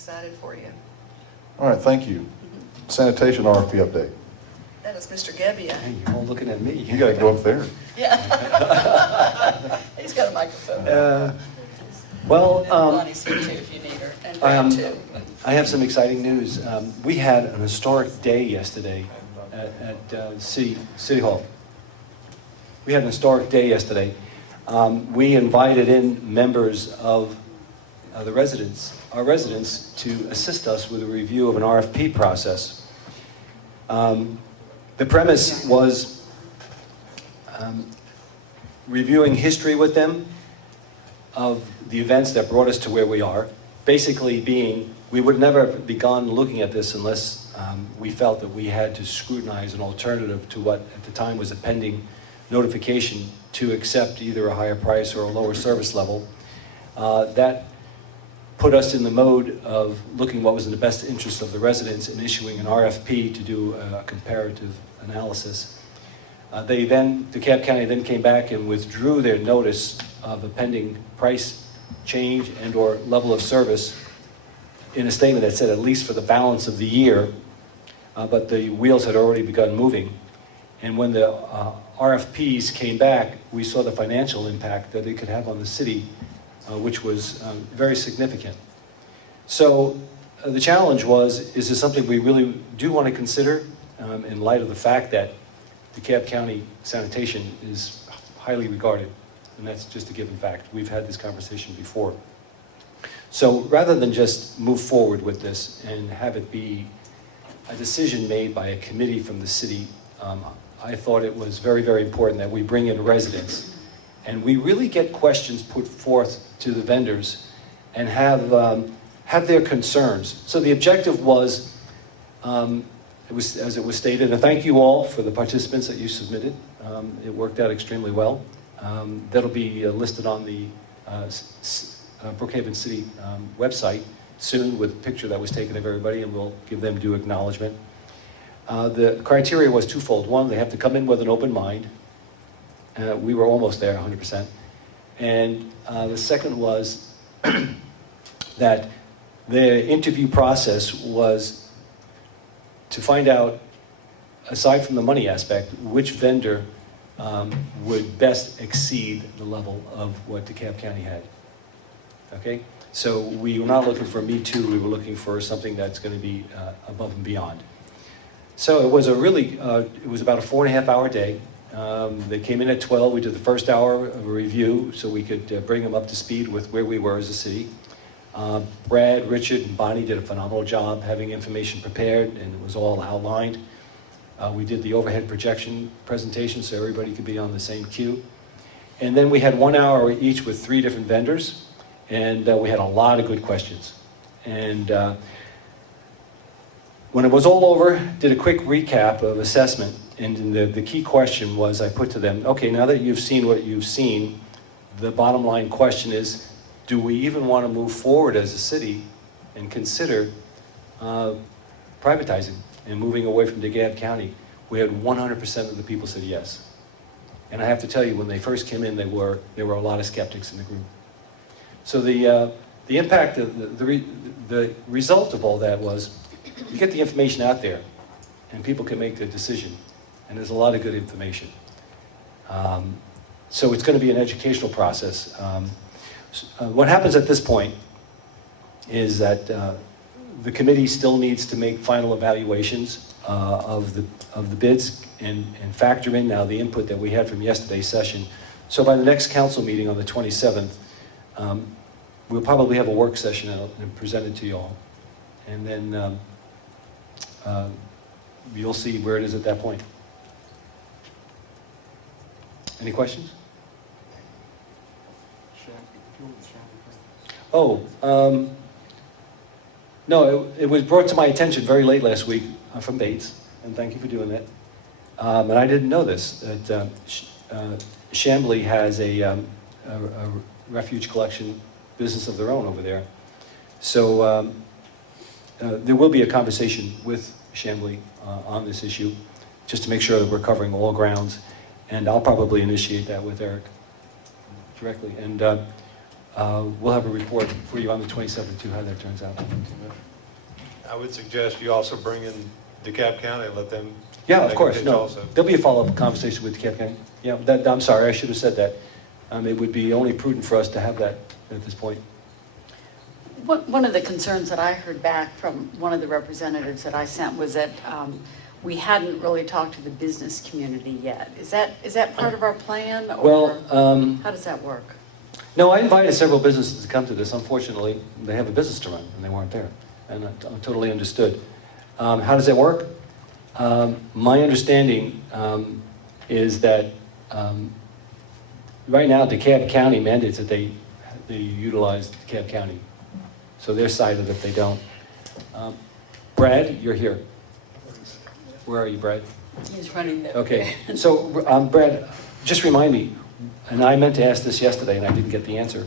excited for you. All right, thank you. Sanitation RFP update. That is Mr. Gebbia. Hey, you're all looking at me. You got to go up there. Yeah. He's got a microphone. Well, Bonnie's here too if you need her, and Brad too. I have some exciting news. We had an historic day yesterday at City Hall. We had an historic day yesterday. We invited in members of our residents, to assist us with a review of an RFP process. The premise was reviewing history with them of the events that brought us to where we are. Basically being, we would never have begun looking at this unless we felt that we had to scrutinize an alternative to what at the time was a pending notification to accept either a higher price or a lower service level. That put us in the mode of looking what was in the best interest of the residents and issuing an RFP to do a comparative analysis. DeKalb County then came back and withdrew their notice of a pending price change and or level of service in a statement that said at least for the balance of the year, but the wheels had already begun moving. And when the RFPs came back, we saw the financial impact that it could have on the city, which was very significant. So the challenge was, is this something we really do want to consider in light of the fact that DeKalb County sanitation is highly regarded, and that's just a given fact. We've had this conversation before. So rather than just move forward with this and have it be a decision made by a committee from the city, I thought it was very, very important that we bring in residents and we really get questions put forth to the vendors and have their concerns. So the objective was, as it was stated, and thank you all for the participants that you submitted. It worked out extremely well. That'll be listed on the Brookhaven City website soon with a picture that was taken of everybody, and we'll give them due acknowledgement. The criteria was twofold. One, they have to come in with an open mind. We were almost there, 100%. And the second was that the interview process was to find out, aside from the money aspect, which vendor would best exceed the level of what DeKalb County had. Okay? So we were not looking for a me too, we were looking for something that's going to be above and beyond. So it was a really, it was about a 4.5-hour day. They came in at 12. We did the first hour of a review so we could bring them up to speed with where we were as a city. Brad, Richard, and Bonnie did a phenomenal job having information prepared, and it was all outlined. We did the overhead projection presentation so everybody could be on the same queue. And then we had 1 hour each with 3 different vendors, and we had a lot of good questions. And when it was all over, did a quick recap of assessment, and the key question was, I put to them, okay, now that you've seen what you've seen, the bottom line question is, do we even want to move forward as a city and consider privatizing and moving away from DeKalb County? We had 100% of the people said yes. And I have to tell you, when they first came in, there were a lot of skeptics in the group. So the impact of the result of all that was, you get the information out there, and people can make their decision. And there's a lot of good information. So it's going to be an educational process. What happens at this point is that the committee still needs to make final evaluations of the bids and factor in now the input that we had from yesterday's session. So by the next council meeting on the 27th, we'll probably have a work session out and present it to you all. And then you'll see where it is at that point. Any questions? Oh, no, it was brought to my attention very late last week from Bates, and thank you for doing that. And I didn't know this, that Chamblee has a refuge collection business of their own over there. So there will be a conversation with Chamblee on this issue, just to make sure that we're covering all grounds. And I'll probably initiate that with Eric directly. And we'll have a report for you on the 27th too, how that turns out. I would suggest you also bring in DeKalb County and let them. Yeah, of make a course, pitch no. also. There'll be a follow-up conversation with DeKalb County. Yeah, that, I'm sorry, I should have said that. It would be only prudent for us to have that at this point. One of the concerns that I heard back from one of the representatives that I sent was that we hadn't really talked to the business community yet. Is that part of our plan? Or Well, how does that work? no, I invited several businesses to come to this. Unfortunately, they have a business to run, and they weren't there. And I totally understood. How does that work? My understanding is that right now, DeKalb County mandates that they utilize DeKalb County. So their side of it, they don't. Brad, you're here. Where are you, Brad? He's running the. Okay, so Brad, just remind me, and I meant to ask this yesterday and I didn't get the answer.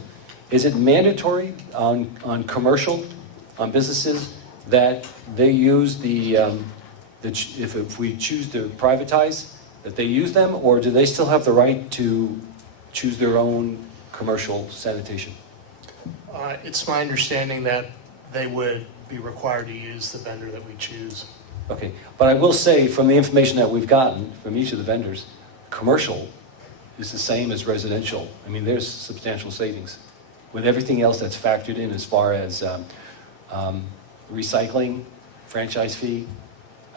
Is it mandatory on commercial, on businesses, that they use if we choose to privatize, that they use them, or do they still have the right to choose their own commercial sanitation? It's my understanding that they would be required to use the vendor that we choose. Okay, but I will say, from the information that we've gotten from each of the vendors, commercial is the same as residential. I mean, there's substantial savings. With everything else that's factored in as far as recycling, franchise fee.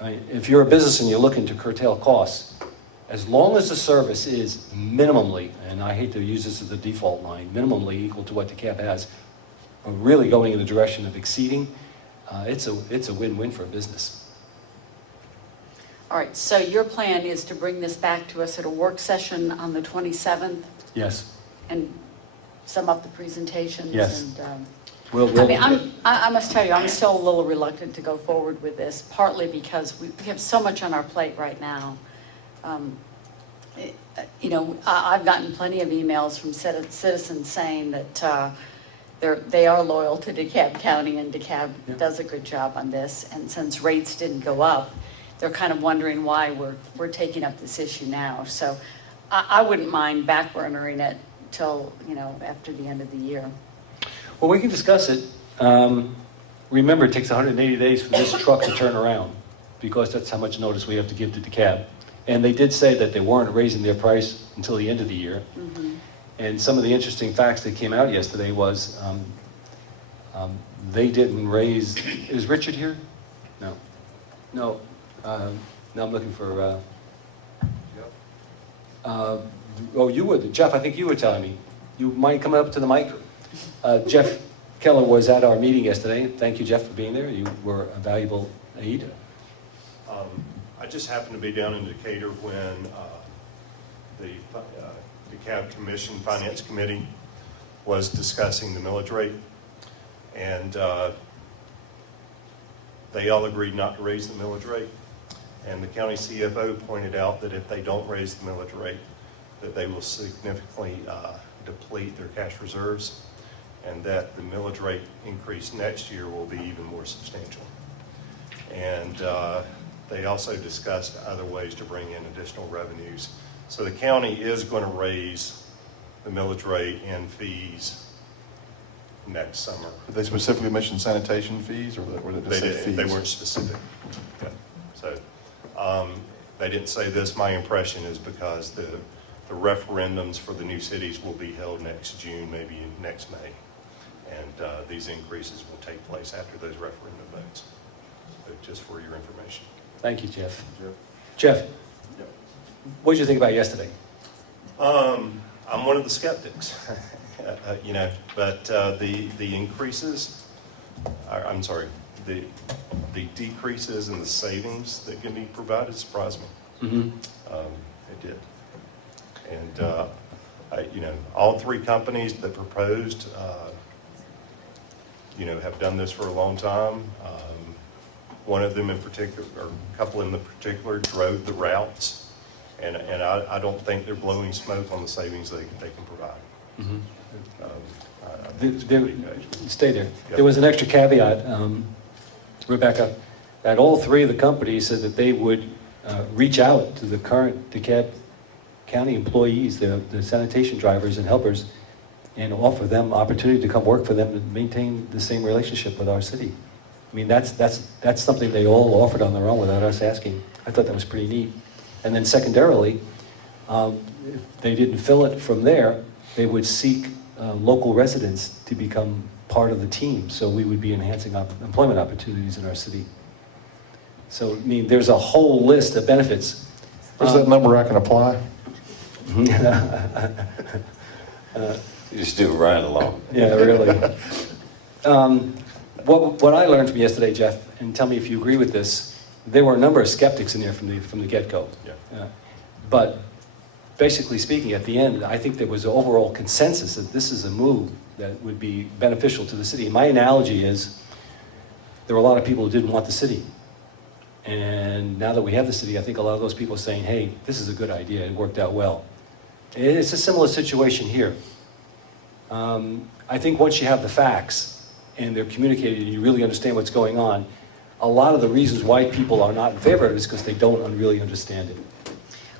I mean, if you're a business and you're looking to curtail costs, as long as the service is minimally, and I hate to use this as a default line, minimally equal to what DeKalb has, or really going in the direction of exceeding, it's a win-win for a business. All right, so your plan is to bring this back to us at a work session on the 27th Yes. and sum up the presentations? Yes. And, We'll, I mean, I must tell you, I'm still a little reluctant to go forward with this, partly because we have so much on our plate right now. You know, I've gotten plenty of emails from citizens saying that they are loyal to DeKalb County, and DeKalb does a good job on this. And since rates didn't go up, they're kind of wondering why we're taking up this issue now. So I wouldn't mind backburnering it till, you know, after the end of the year. Well, we can discuss it. Remember, it takes 180 days for this truck to turn around, because that's how much notice we have to give to DeKalb. And they did say that they weren't raising their price until the end of the year. Mm-hmm. And some of the interesting facts that came out yesterday was they didn't raise. Is Richard here? No. No. Now I'm looking for. Oh, you were Jeff. I think you were telling me. You might come up to the mic. Jeff Keller was at our meeting yesterday. Thank you, Jeff, for being there. You were a valuable aid. I just happened to be down in Decatur when the DeKalb Commission Finance Committee was discussing the millage rate, and they all agreed not to raise the millage rate. And the county CFO pointed out that if they don't raise the millage rate, that they will significantly deplete their cash reserves, and that the millage rate increase next year will be even more substantial. And they also discussed other ways to bring in additional revenues. So the county is going to raise the millage rate and fees next summer. Did they specifically mention sanitation fees, or did they say fees? They weren't specific. Okay. So they didn't say this. My impression is because the referendums for the new cities will be held next June, maybe next May. And these increases will take place after those referendum votes. So just for your information. Thank you, Jeff. Jeff, what did you think about yesterday? I'm one of the skeptics, you know, but the increases, I'm sorry, the decreases in the savings that can be provided surprised me. Mm-hmm. It did. And, you know, all three companies that proposed, you know, have done this for a long time. One of them in particular, or a couple in particular, drove the routes, and I don't think they're blowing smoke on the savings they can provide. Mm-hmm. I think it's pretty good. Stay there. Yep. There was an extra caveat, Rebecca, that all three of the companies said that they would reach out to the current DeKalb County employees, the sanitation drivers and helpers, and offer them opportunity to come work for them and maintain the same relationship with our city. I mean, that's something they all offered on their own without us asking. I thought that was pretty neat. And then secondarily, if they didn't fill it from there, they would seek local residents to become part of the team, so we would be enhancing employment opportunities in our city. So, I mean, there's a whole list of benefits. Is that number I can apply? You just do it right along. Yeah, really. What I learned from yesterday, Jeff, and tell me if you agree with this, there were a number of skeptics in there from the get-go. Yeah. But basically speaking, at the end, I think there was an overall consensus that this is a move that would be beneficial to the city. My analogy is, there were a lot of people who didn't want the city. And now that we have the city, I think a lot of those people are saying, hey, this is a good idea, it worked out well. It's a similar situation here. I think once you have the facts and they're communicated and you really understand what's going on, a lot of the reasons why people are not in favor of it is because they don't really understand it.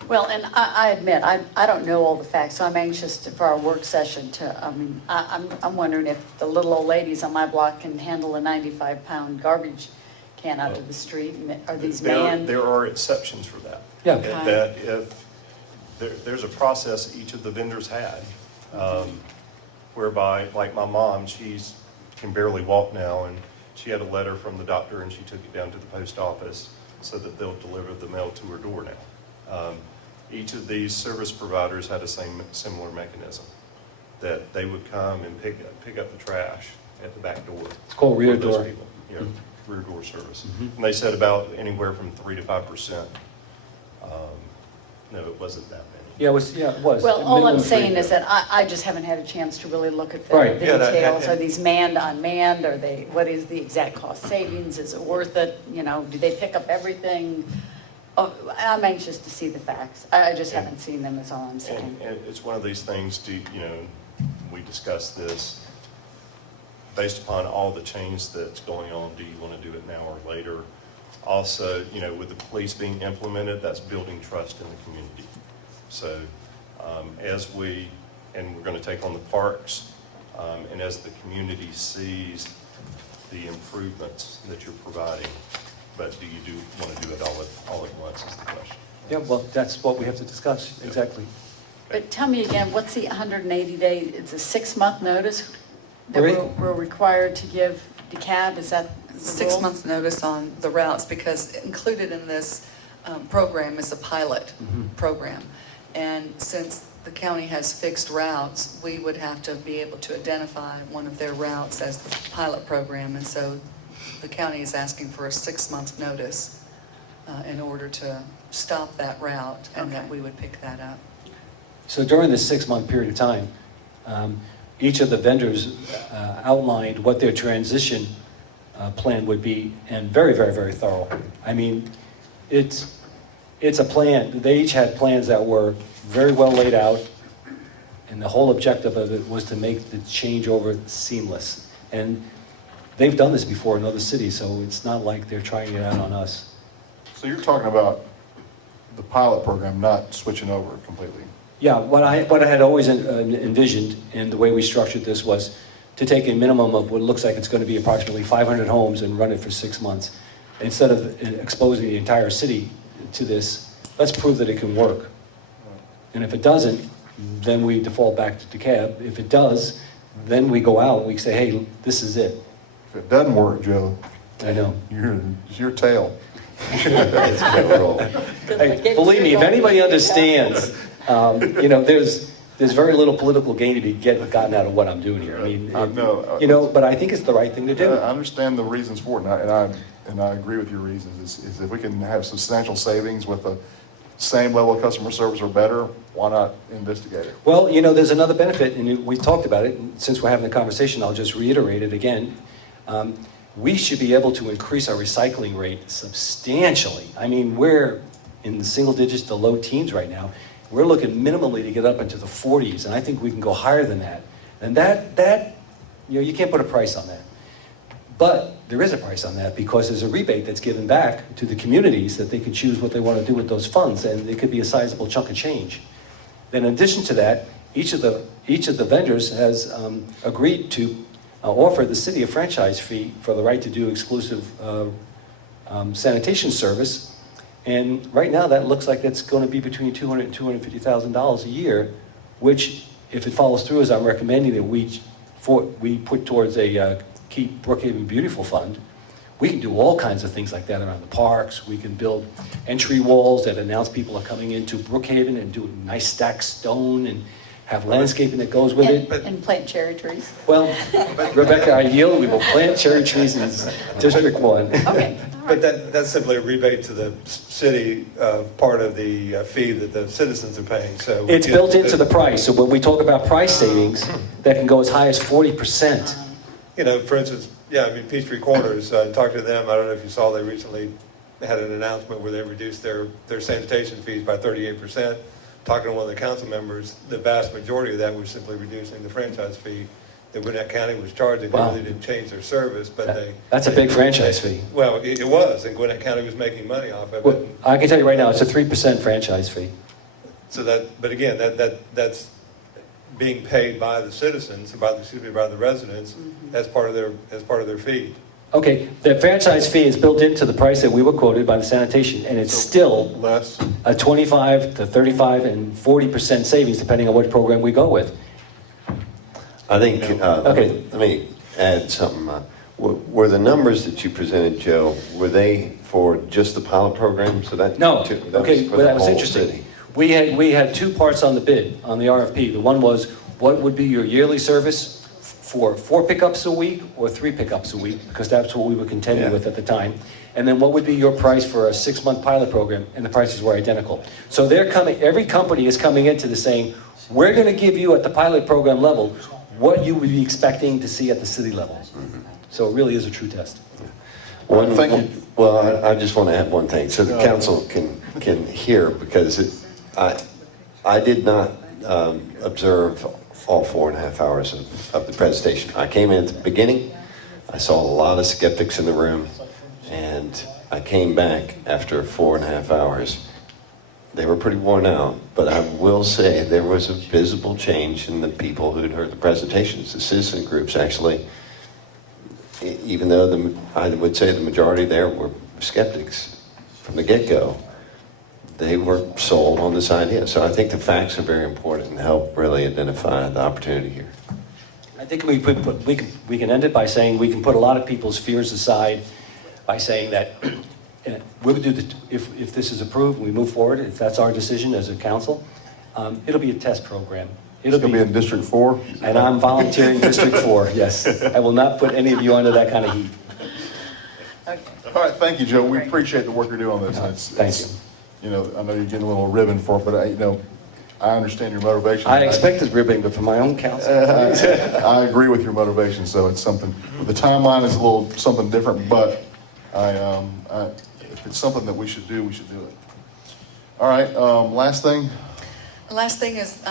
Well, and I admit, I don't know all the facts, so I'm anxious for our work session to, I mean, I'm wondering if the little old ladies on my block can handle a 95-pound garbage can out to the street, and are these manned? There are exceptions for that. Yeah. Okay. That if, there's a process each of the vendors had, whereby, like my mom, can barely walk now, and she had a letter from the doctor and she took it down to the post office so that they'll deliver the mail to her door now. Each of these service providers had a similar mechanism, that they would come and pick up the trash at the back door. It's called rear for those door. people. Yeah, rear door service. Mhm. And they said about anywhere from 3 to 5%. No, it wasn't that many. Yeah, it was. Well, all I'm Minimum saying three. is that I just haven't had a chance to really look at the Right. Yeah, that- details. Are these manned, unmanned? Are they, what is the exact cost savings? Is it worth it? You know, do they pick up everything? Oh, I'm anxious to see the facts. I just haven't seen them, is all I'm saying. And it's one of these things, we discussed this, based upon all the change that's going on, do you want to do it now or later? Also, with the police being implemented, that's building trust in the community. So we're going to take on the parks, and as the community sees the improvements that you're providing, but do you want to do it all at once is the question. Yeah, well, that's what we have to discuss, exactly. But tell me again, what's the 180-day, it's a 6-month notice that Right. we're required to give DeKalb? Is that the rule? 6 months notice on the routes, because included in this program is a pilot program. And since the county has fixed routes, we would have to be able to identify one of their routes as the pilot program. And so the county is asking for a 6-month notice in order to stop that route, and that Okay. we would pick that up. So during this 6-month period of time, each of the vendors outlined what their transition plan would be, and very, very, very thorough. I mean, it's a plan. They each had plans that were very well laid out, and the whole objective of it was to make the changeover seamless. And they've done this before in other cities, so it's not like they're trying it out on us. So you're talking about the pilot program, not switching over completely? Yeah, what I had always envisioned, and the way we structured this, was to take a minimum of what looks like it's going to be approximately 500 homes and run it for 6 months. Instead of exposing the entire city to this, let's prove that it can work. And if it doesn't, then we default back to DeKalb. If it does, then we go out and we say, hey, this is it. If it doesn't work, Joe, I know. it's your tail. It's gonna roll. Hey, believe me, if anybody understands, there's very little political gain to be gotten out of what I'm doing here. I mean, No. but I think it's the right thing to do. I understand the reasons for it, and I agree with your reasons. Is if we can have substantial savings with the same level of customer service or better, why not investigate it? Well, there's another benefit, and we talked about it, and since we're having a conversation, I'll just reiterate it again. We should be able to increase our recycling rate substantially. I mean, we're in the single digits to low teens right now. We're looking minimally to get up into the 40s, and I think we can go higher than that. And that you can't put a price on that. But there is a price on that, because there's a rebate that's given back to the communities that they can choose what they want to do with those funds, and it could be a sizable chunk of change. Then in addition to that, each of the vendors has agreed to offer the city a franchise fee for the right to do exclusive sanitation service. And right now, that looks like it's going to be between $200,000 and $250,000 a year, which, if it follows through as I'm recommending that we put towards a Keep Brookhaven Beautiful Fund, we can do all kinds of things like that around the parks. We can build entry walls that announce people are coming into Brookhaven and do nice stacked stone and have landscaping that goes with it. And plant cherry trees. Well, Rebecca, I yield, we will plant cherry trees in District 1. Okay. But that's simply a rebate to the city, part of the fee that the citizens are paying, so. It's built into the price, so when we talk about price savings, that can go as high as 40%. You know, for instance, yeah, I mean, Peachtree Corners, talked to them, I don't know if you saw, they recently had an announcement where they reduced their sanitation fees by 38%. Talking to one of the council members, the vast majority of that was simply reducing the franchise fee that Gwinnett County was charging. They Wow. really didn't change their service, but they. That's a big franchise fee. Well, it was, and Gwinnett County was making money off of Well, it. I can tell you right now, it's a 3% franchise fee. So that, but again, that's being paid by the citizens, by the residents, as part of their fee. Okay, the franchise fee is built into the price that we were quoted by the sanitation, and it's still Less, a 25 to 35 and 40% savings depending on what program we go with. I think, Okay. let me add something. Were the numbers that you presented, Joe, were they for just the pilot program? So that No, that okay, for well, the that was whole interesting. city. We had two parts on the bid, on the RFP. The one was, what would be your yearly service for 4 pickups a week or 3 pickups a week? Because that's what we were contending Yeah. with at the time. And then what would be your price for a 6-month pilot program? And the prices were identical. So they're coming, every company is coming into this saying, we're going to give you at the pilot program level what you would be expecting to see at the city level. So it really is a true test. Thank you. Well, I just want to add one thing, so the council can hear, because I did not observe all 4.5 hours of the presentation. I came in at the beginning, I saw a lot of skeptics in the room, and I came back after 4.5 hours. They were pretty worn out, but I will say there was a visible change in the people who'd heard the presentations. The citizen groups actually, even though I would say the majority there were skeptics from the get-go, they were sold on this idea. So I think the facts are very important and help really identify the opportunity here. I think we can end it by saying we can put a lot of people's fears aside by saying that we'll do if this is approved, we move forward, if that's our decision as a council, it'll be a test program. it's going to be in District 4. And I'm volunteering District 4, yes. I will not put any of you under that kind of heat. Okay. All right, thank you, Joe. We appreciate the work you're doing on this. Thank you. You know, I know you're getting a little ribbon for it, but I understand your motivation. I expected ribbing, but for my own council. I agree with your motivation, so it's something, the timeline is a little something different, but if it's something that we should do, we should do it. All right, last thing, The last thing is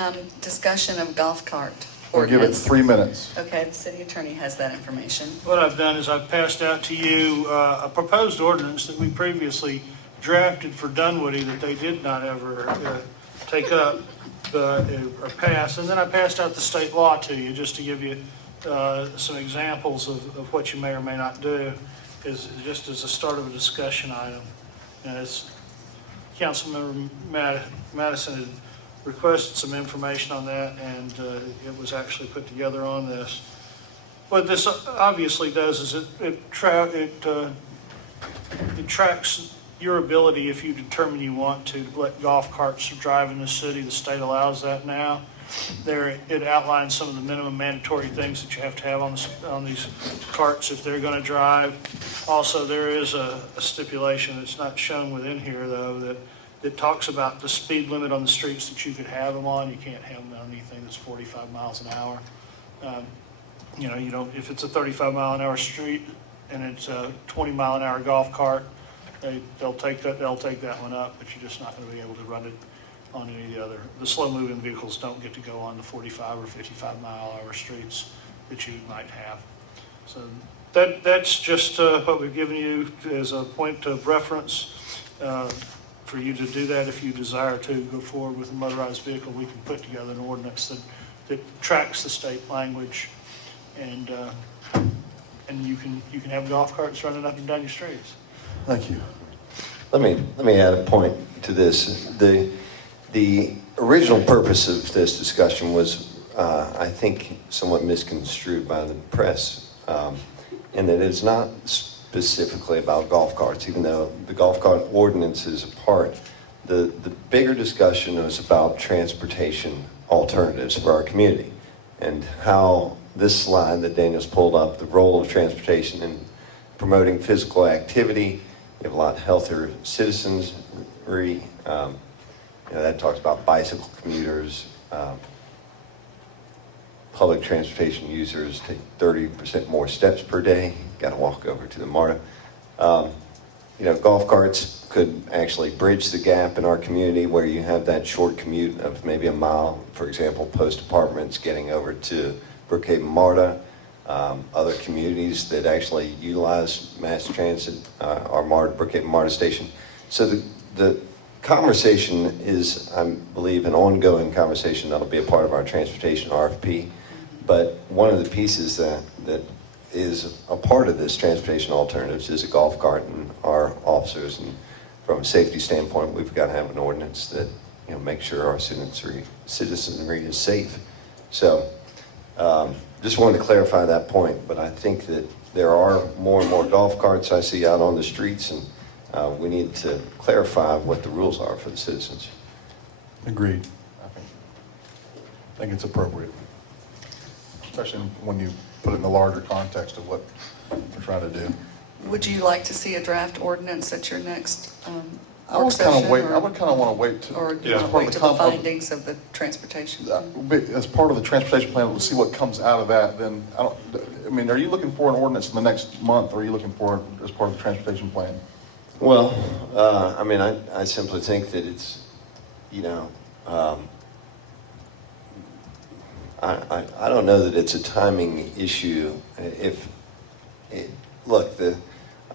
discussion of golf cart we'll give it ordinance. 3 minutes. Okay, the city attorney has that information. What I've done is I've passed out to you a proposed ordinance that we previously drafted for Dunwoody that they did not ever take up or pass. And then I passed out the state law to you just to give you some examples of what you may or may not do, just as a start of a discussion item. And as Councilmember Madison had requested some information on that, and it was actually put together on this. What this obviously does is it tracks your ability, if you determine you want to let golf carts drive in the city. The state allows that now. It outlines some of the minimum mandatory things that you have to have on these carts if they're going to drive. Also, there is a stipulation that's not shown within here, though, that talks about the speed limit on the streets that you could have them on. You can't have them on anything that's 45 miles an hour. You don't, if it's a 35 mile an hour street and it's a 20 mile an hour golf cart, they'll take that one up, but you're just not going to be able to run it on any of the other. The slow moving vehicles don't get to go on the 45 or 55 mile an hour streets that you might have. So that's just what we've given you as a point of reference. for you to do that if you desire to go forward with a motorized vehicle. We can put together an ordinance that tracks the state language, and you can have golf carts running up and down your streets. Thank you. Let me add a point to this. The original purpose of this discussion was, I think, somewhat misconstrued by the press, in that it's not specifically about golf carts, even though the golf cart ordinance is a part. The bigger discussion was about transportation alternatives for our community, and how this slide that Daniel's pulled up, the role of transportation in promoting physical activity. You have a lot healthier citizenry. That talks about bicycle commuters, public transportation users take 30% more steps per day. Got to walk over to the MARTA. Golf carts could actually bridge the gap in our community where you have that short commute of maybe a mile, for example, Post Apartments getting over to Brookhaven MARTA. Other communities that actually utilize mass transit are Brookhaven MARTA station. So the conversation is, I believe, an ongoing conversation that'll be a part of our transportation RFP. But one of the pieces that is a part of this transportation alternatives is a golf cart, and our officers, and from a safety standpoint, we've got to have an ordinance that makes sure our citizenry is safe. So just wanted to clarify that point, but I think that there are more and more golf carts I see out on the streets, and we need to clarify what the rules are for the citizens. Agreed. I think it's appropriate, especially when you put it in the larger context of what we're trying to do. Would you like to see a draft ordinance at your next I work would kind session? of wait. I would kind of want to wait to. Or do Yeah. you want to wait till the findings of the transportation? As part of the transportation plan, we'll see what comes out of that. Then are you looking for an ordinance in the next month, or are you looking for it as part of the transportation plan? Well, I simply think that it's, I don't know that it's a timing issue.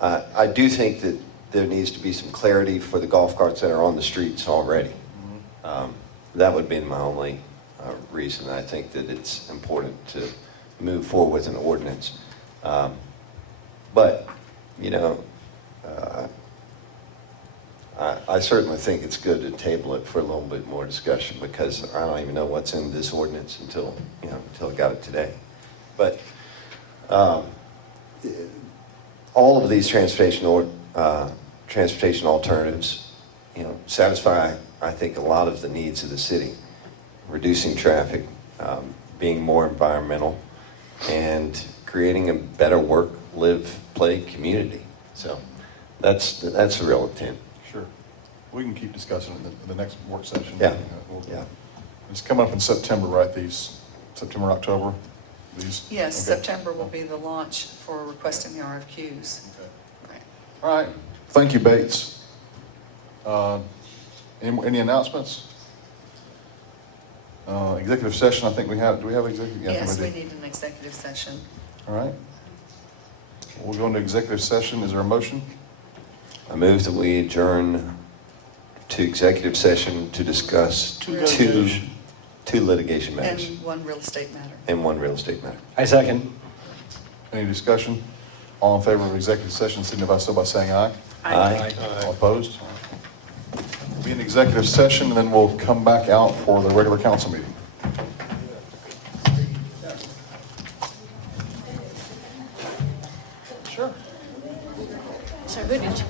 I do think that there needs to be some clarity for the golf carts that are on the streets already. That would be my only reason. I think that it's important to move forward with an ordinance. But I certainly think it's good to table it for a little bit more discussion, because I don't even know what's in this ordinance until I got it today. But all of these transportation alternatives, satisfy, I think, a lot of the needs of the city. Reducing traffic, being more environmental, and creating a better work, live, play community. So that's the real intent. Sure. We can keep discussing it in the next work session. Yeah. Yeah. It's coming up in September, right? September, October? Yes, Okay. September will be the launch for requesting the RFQs. Okay. Right. All right. Thank you, Bates. Any announcements? Executive session, I think we have. Do we have executive? Yeah, I think Yes, do. we need an executive session. All right. We'll go into executive session. Is there a motion? I move that we adjourn to executive session to discuss Two two litigation matters And one real estate matter. and one real estate matter. I second. Any discussion? All in favor of executive session, signify so by saying aye. Aye. All opposed? We'll be in executive session, and then we'll come back out for the regular council meeting. Sure. So who did you?